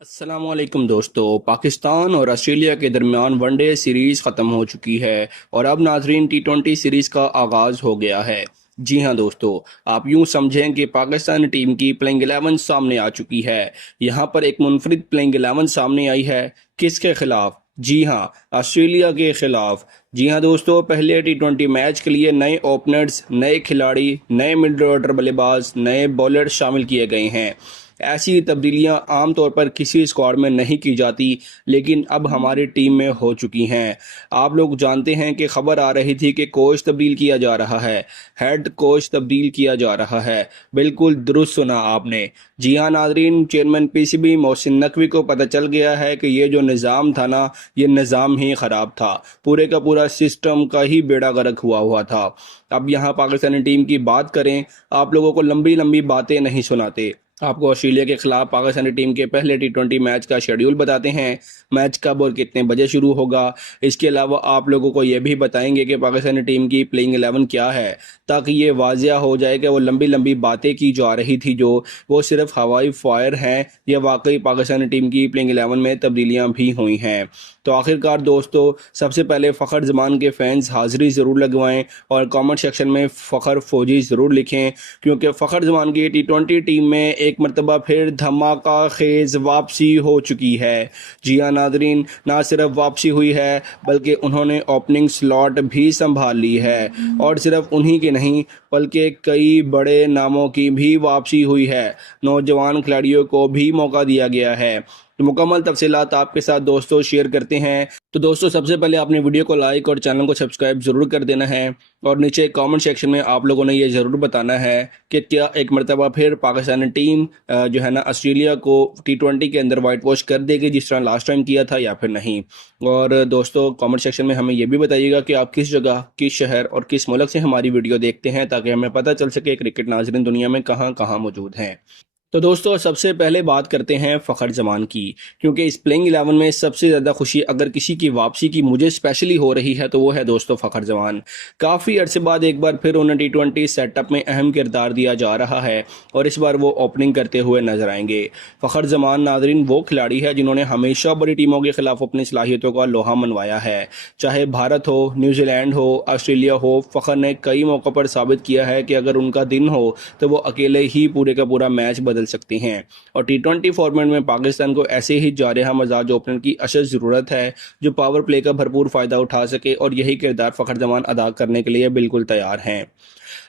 अस्सलामुअलैकुम दोस्तों। पाकिस्तान और ऑस्ट्रेलिया के दरमियान वनडे सीरीज़ ख़त्म हो चुकी है और अब नाजरीन टी20 सीरीज़ का आगाज़ हो गया है। जी हाँ दोस्तों, आप यूँ समझें कि पाकिस्तानी टीम की प्लेइंग 11 सामने आ चुकी है। यहाँ पर एक मुनफरिद प्लेइंग 11 सामने आई है। किसके खिलाफ? जी हाँ, ऑस्ट्रेलिया के खिलाफ। जी हाँ दोस्तों, पहले टी20 मैच के लिए नए ओपनर्स, नए खिलाड़ी, नए मिडल ऑर्डर बल्लेबाज, नए बॉलर शामिल किए गए हैं। ऐसी तब्दीलियां आमतौर पर किसी स्क्वाड में नहीं की जाती, लेकिन अब हमारी टीम में हो चुकी हैं। आप लोग जानते हैं कि खबर आ रही थी कि कोच तब्दील किया जा रहा है, हेड कोच तब्दील किया जा रहा है। बिल्कुल दुरुस्त सुना आपने। जी हाँ नाजरीन, चेयरमैन पीसीबी मोहसिन नकवी को पता चल गया है कि ये जो निज़ाम था ना, ये निज़ाम ही ख़राब था। पूरे का पूरा सिस्टम का ही बेड़ा गर्क हुआ हुआ था। अब यहाँ पाकिस्तानी टीम की बात करें, आप लोगों को लंबी लंबी बातें नहीं सुनाते। आपको ऑस्ट्रेलिया के खिलाफ पाकिस्तानी टीम के पहले टी20 मैच का शेड्यूल बताते हैं, मैच कब और कितने बजे शुरू होगा। इसके अलावा आप लोगों को यह भी बताएंगे कि पाकिस्तानी टीम की प्लेइंग 11 क्या है, ताकि ये वाजिया हो जाए कि वो लंबी लंबी बातें की जा रही थी जो वो सिर्फ हवाई फायर हैं या वाकई पाकिस्तानी टीम की प्लेइंग 11 में तब्दीलियां भी हुई हैं। तो आखिरकार दोस्तों, सबसे पहले फ़खर जमान के फैंस हाज़िरी ज़रूर लगवाएं और कमेंट सेक्शन में फ़खर फौजी ज़रूर लिखें, क्योंकि फ़खर जमान की टी20 टीम में एक मरतबा फिर धमाका खेज वापसी हो चुकी है। जी हाँ नाजरीन, ना सिर्फ वापसी हुई है बल्कि उन्होंने ओपनिंग स्लॉट भी संभाल ली है। और सिर्फ उन्हीं की नहीं बल्कि कई बड़े नामों की भी वापसी हुई है। नौजवान खिलाड़ियों को भी मौका दिया गया है। तो मुकम्मल तफसीलात आपके साथ दोस्तों शेयर करते हैं। तो दोस्तों, सबसे पहले आपने वीडियो को लाइक और चैनल को सब्सक्राइब ज़रूर कर देना है और नीचे कमेंट सेक्शन में आप लोगों ने ये ज़रूर बताना है कि क्या एक मरतबा फिर पाकिस्तानी टीम जो है ना ऑस्ट्रेलिया को टी20 के अंदर वाइट वॉश कर देगी जिस तरह लास्ट टाइम किया था, या फिर नहीं। और दोस्तों, कमेंट सेक्शन में हमें ये भी बताइएगा कि आप किस जगह, किस शहर और किस मुल्क से हमारी वीडियो देखते हैं, ताकि हमें पता चल सके क्रिकेट नाज़रीन दुनिया में कहाँ कहाँ मौजूद हैं। तो दोस्तों, सबसे पहले बात करते हैं फ़खर जमान की, क्योंकि इस प्लेइंग 11 में सबसे ज़्यादा खुशी अगर किसी की वापसी की मुझे स्पेशली हो रही है तो वो है दोस्तों फ़खर जमान। काफ़ी अरसे बाद एक बार फिर उन्हें टी20 सेटअप में अहम किरदार दिया जा रहा है और इस बार वो ओपनिंग करते हुए नजर आएंगे। फ़खर जमान नाजरीन वो खिलाड़ी है जिन्होंने हमेशा बड़ी टीमों के खिलाफ अपनी सलाहियतों का लोहा मनवाया है। चाहे भारत हो, न्यूजीलैंड हो, ऑस्ट्रेलिया हो, फ़खर ने कई मौक़ों पर साबित किया है कि अगर उनका दिन हो तो वो अकेले ही पूरे का पूरा मैच बदल सकती हैं। और टी20 फॉर्मेट में पाकिस्तान को ऐसे ही जारहा मजाज ओपनर की अशद ज़रूरत है जो पावर प्ले का भरपूर फ़ायदा उठा सके, और यही किरदार फ़खर जमान अदा करने के लिए बिल्कुल तैयार हैं।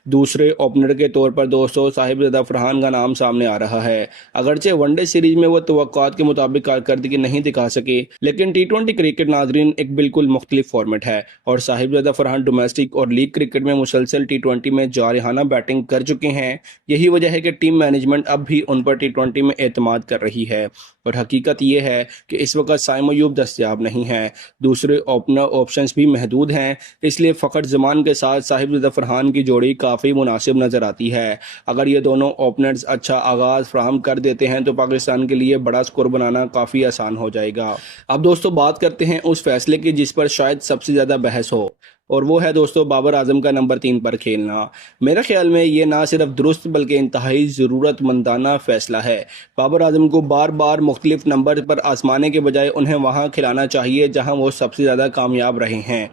दूसरे ओपनर के तौर पर दोस्तों साहिबजादा फरहान का नाम सामने आ रहा है। अगरचे वनडे सीरीज में वो तवक्कुआत के मुताबिक कारकर्दगी नहीं दिखा सके, लेकिन टी20 क्रिकेट नाजरीन एक बिल्कुल मुख्तलिफ फॉर्मेट है और साहिबजादा फरहान डोमेस्टिक और लीग क्रिकेट में मुसलसल टी20 में जारहाना बैटिंग कर चुके हैं। यही वजह है कि टीम मैनेजमेंट अब भी उन पर टी20 में एतमाद कर रही है। और हकीकत यह है कि इस वक्त साइम अयूब दस्तयाब नहीं है, दूसरे ओपनर ऑप्शंस भी महदूद हैं, इसलिए फ़खर जमान के साथ साहिबजादा फरहान की जोड़ी काफ़ी मुनासिब नज़र आती है। अगर ये दोनों ओपनर्स अच्छा आगाज़ फ्राहम कर देते हैं तो पाकिस्तान के लिए बड़ा स्कोर बनाना काफ़ी आसान हो जाएगा। अब दोस्तों, बात करते हैं उस फैसले की जिस पर शायद सबसे ज़्यादा बहस हो, और वो है दोस्तों बाबर आजम का नंबर 3 पर खेलना। मेरे ख्याल में ये ना सिर्फ दुरुस्त बल्कि इंतहाई ज़रूरतमंदाना फ़ैसला है। बाबर आजम को बार बार मुख्तलिफ नंबर पर आजमाने के बजाय उन्हें वहाँ खिलाना चाहिए जहाँ वो सबसे ज़्यादा कामयाब रहे हैं,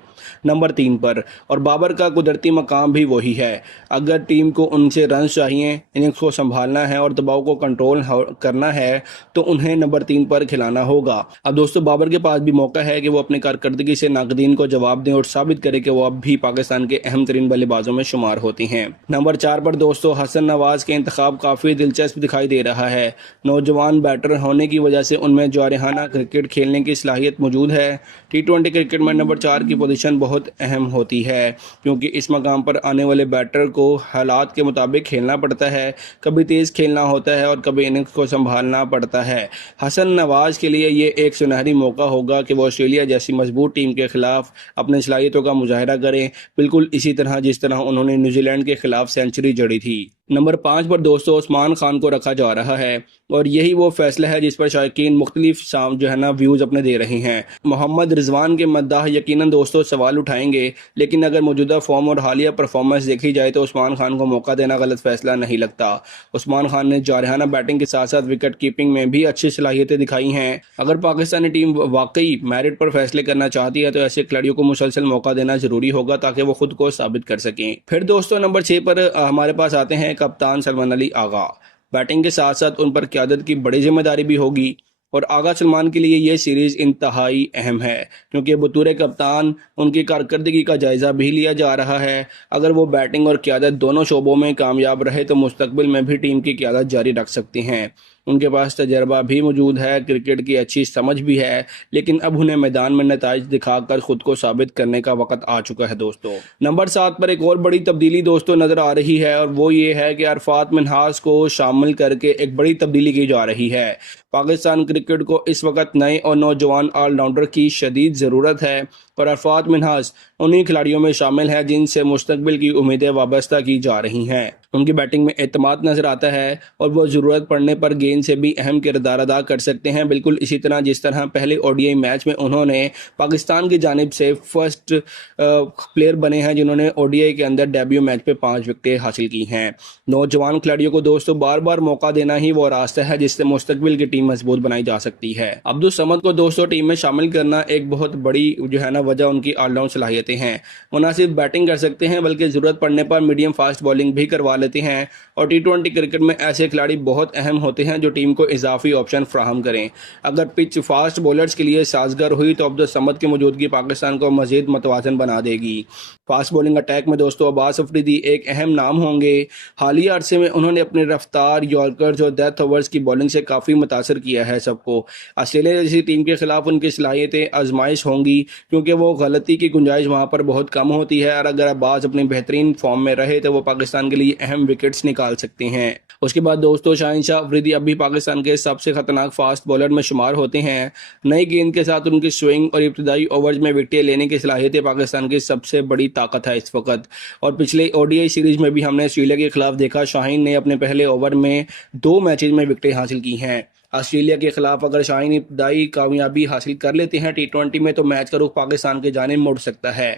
नंबर 3 पर। और बाबर का कुदरती मकाम भी वही है। अगर टीम को उनसे रन चाहिए, इनिंग्स को संभालना है और दबाव को कंट्रोल करना है तो उन्हें नंबर 3 पर खिलाना होगा। अब दोस्तों, बाबर के पास भी मौका है कि वो अपनी कारकर्दगी से नाकदीन को जवाब दें और साबित करें कि वो अब भी पाकिस्तान के अहम तरीन बल्लेबाजों में शुमार होती हैं। नंबर 4 पर दोस्तों हसन नवाज के इंतखाब काफ़ी दिलचस्प दिखाई दे रहा है। नौजवान बैटर होने की वजह से उनमें जारहाना क्रिकेट खेलने की सलाहियत मौजूद है। टी20 क्रिकेट में नंबर 4 की पोजीशन बहुत अहम होती है, क्योंकि इस मकाम पर आने वाले बैटर को हालात के मुताबिक खेलना पड़ता है। कभी तेज़ खेलना होता है और कभी इनिंग्स को संभालना पड़ता है। हसन नवाज के लिए ये एक सुनहरी मौका होगा कि वो ऑस्ट्रेलिया जैसी मजबूत टीम के खिलाफ अपनी सलाहियतों का मुजाहरा करें, बिल्कुल इसी तरह जिस तरह उन्होंने न्यूजीलैंड के खिलाफ सेंचुरी जड़ी थी। नंबर 5 पर दोस्तों उस्मान खान को रखा जा रहा है और यही वो फैसला है जिस पर शायकीन मुख्तलिफ जो है ना व्यूज़ अपने दे रहे हैं। मोहम्मद रिजवान के मद्दाह यकीनन दोस्तों सवाल उठाएंगे, लेकिन अगर मौजूदा फॉर्म और हालिया परफॉर्मेंस देखी जाए तो उस्मान खान को मौका देना गलत फैसला नहीं लगता। उस्मान खान ने जारहाना बैटिंग के साथ साथ विकेट कीपिंग में भी अच्छी सलाहियतें दिखाई हैं। अगर पाकिस्तानी टीम वाकई मेरिट पर फैसले करना चाहती है तो ऐसे खिलाड़ियों को मुसलसल मौका देना जरूरी होगा ताकि वो खुद को साबित कर सकें। फिर दोस्तों नंबर 6 पर हमारे पास आते हैं कप्तान सलमान अली आगा। बैटिंग के साथ साथ उन पर क़यादत की बड़ी जिम्मेदारी भी होगी और आगा सलमान के लिए ये सीरीज़ इंतहाई अहम है क्योंकि बतौर कप्तान उनकी कारकर्दगी का जायज़ा भी लिया जा रहा है। अगर वो बैटिंग और क़यादत दोनों शोबों में कामयाब रहे तो मुस्तकबिल में भी टीम की क़यादत जारी रख सकते हैं। उनके पास तजर्बा भी मौजूद है, क्रिकेट की अच्छी समझ भी है, लेकिन अब उन्हें मैदान में नताइज दिखाकर खुद को साबित करने का वक्त आ चुका है दोस्तों। नंबर 7 पर एक और बड़ी तब्दीली दोस्तों नज़र आ रही है और वो ये है कि अरफात मिन्हाज को शामिल करके एक बड़ी तब्दीली की जा रही है। पाकिस्तान क्रिकेट को इस वक्त नए और नौजवान ऑलराउंडर की शदीद ज़रूरत है और अरफात मिन्हाज उन्हीं खिलाड़ियों में शामिल है जिनसे मुस्तकबिल की उम्मीदें वाबस्ता की जा रही हैं। उनकी बैटिंग में एतमाद नजर आता है और वो ज़रूरत पड़ने पर गेंद से भी अहम किरदार अदा कर सकते हैं, बिल्कुल इसी तरह जिस तरह पहले ओडीआई मैच में उन्होंने पाकिस्तान की जानिब से फर्स्ट प्लेयर बने हैं जिन्होंने ओडीआई के अंदर डेब्यू मैच पे 5 विकेटें हासिल की हैं। नौजवान खिलाड़ियों को दोस्तों बार बार मौका देना ही वो रास्ता है जिससे मुस्तकबिल की टीम मजबूत बनाई जा सकती है। अब्दुल समद को दोस्तों टीम में शामिल करना एक बहुत बड़ी जो है ना वजह उनकी ऑलराउंड सलाहियतें हैं। वो न सिर्फ बैटिंग कर सकते हैं बल्कि ज़रूरत पड़ने पर मीडियम फास्ट बॉलिंग भी करवा लेते हैं और टी20 क्रिकेट में ऐसे खिलाड़ी बहुत अहम होते हैं जो टीम को इजाफी ऑप्शन फ्राहम करें। अगर पिच फास्ट बॉलर्स के लिए साजगार हुई तो अब्दुल समद की मौजूदगी पाकिस्तान को मजीद मतवाजन बना देगी। फास्ट बॉलिंग अटैक में दोस्तों अब्बास अफरीदी एक अहम नाम होंगे। हालिया अरसे में उन्होंने अपनी रफ्तार, यॉर्कर्स और डेथ ओवर्स की बॉलिंग से काफ़ी मुतासर किया है सबको। ऑस्ट्रेलिया जैसी टीम के खिलाफ उनकी सलाहियतें आजमाइश होंगी क्योंकि वो गलती की गुंजाइश वहाँ पर बहुत कम होती है और अगर अब्बास अपनी बेहतरीन फॉर्म में रहे तो वो पाकिस्तान के लिए अहम विकेट्स निकाल सकते हैं। उसके बाद दोस्तों शाहिनशाह अफरीदी अब भी पाकिस्तान के सबसे खतरनाक फास्ट बॉलर में शुमार होते हैं। नई गेंद के साथ उनकी स्विंग और इब्तदाई ओवर्स में विकेटें लेने की सलाहियतें पाकिस्तान की सबसे बड़ी ताकत है इस वक्त। और पिछले ओडीआई सीरीज में भी हमने ऑस्ट्रेलिया के खिलाफ देखा, शाहीन ने अपने पहले ओवर में 2 मैचेज में विकेटें हासिल की हैं। ऑस्ट्रेलिया के खिलाफ अगर शाहीन इब्तदाई कामयाबी हासिल कर लेते हैं टी20 में तो मैच का रुख पाकिस्तान के जानिब मुड़ सकता है।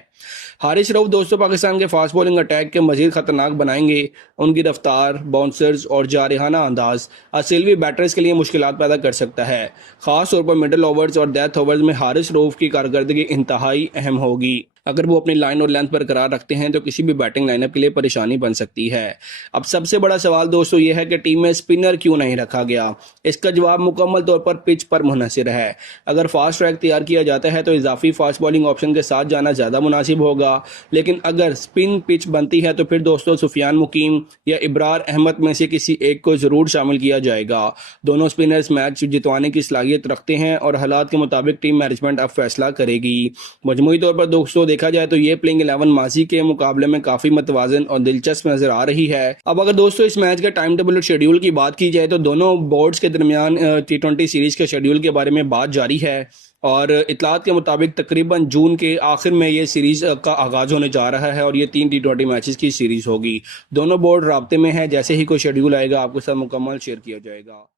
हारिस रऊफ दोस्तों पाकिस्तान के फास्ट बॉलिंग अटैक के मजीद खतरनाक बनाएंगे। उनकी रफ्तार, बाउंसर्स और जारहाना अंदाज ऑस्ट्रेलियाई बैटर्स के लिए मुश्किलात पैदा कर सकता है। खास तौर पर मिडल ओवर्स और डेथ ओवर्स में हारिस रऊफ की कारकर्दगी इंतहाई अहम होगी। अगर वो अपनी लाइन और लेंथ बरकरार रखते हैं तो किसी भी बैटिंग लाइनअप के लिए परेशानी बन सकती है। अब सबसे बड़ा सवाल दोस्तों ये है कि टीम में स्पिनर क्यों नहीं रखा गया। इसका जवाब मुकम्मल तौर पर पिच पर मुनहसिर है। अगर फास्ट ट्रैक तैयार किया जाता है तो इजाफी फास्ट बॉलिंग ऑप्शन के साथ जाना ज़्यादा मुनासिब होगा, लेकिन अगर स्पिन पिच बनती है तो फिर दोस्तों सुफियान मुकीम या इब्रार अहमद में से किसी एक को ज़रूर शामिल किया जाएगा। दोनों स्पिनर्स मैच जितवाने की सलाहियत रखते हैं और हालात के मुताबिक टीम मैनेजमेंट अब फैसला करेगी। मजमूई तौर पर दोस्तों देखा जाए तो ये प्लेइंग 11 माजी के मुकाबले में काफी मतवाजन और दिलचस्प नजर आ रही है। अब अगर दोस्तों इस मैच के टाइम टेबल और शेड्यूल की बात की जाए तो दोनों बोर्ड्स के दरमियान टी20 सीरीज के शेड्यूल के बारे में बात जारी है और इतलात के मुताबिक तकरीबन जून के आखिर में ये सीरीज का आगाज होने जा रहा है और ये 3 टी20 मैचेस की सीरीज होगी। दोनों बोर्ड राब्ते में है, जैसे ही कोई शेड्यूल आएगा आपके साथ मुकम्मल शेयर किया जाएगा।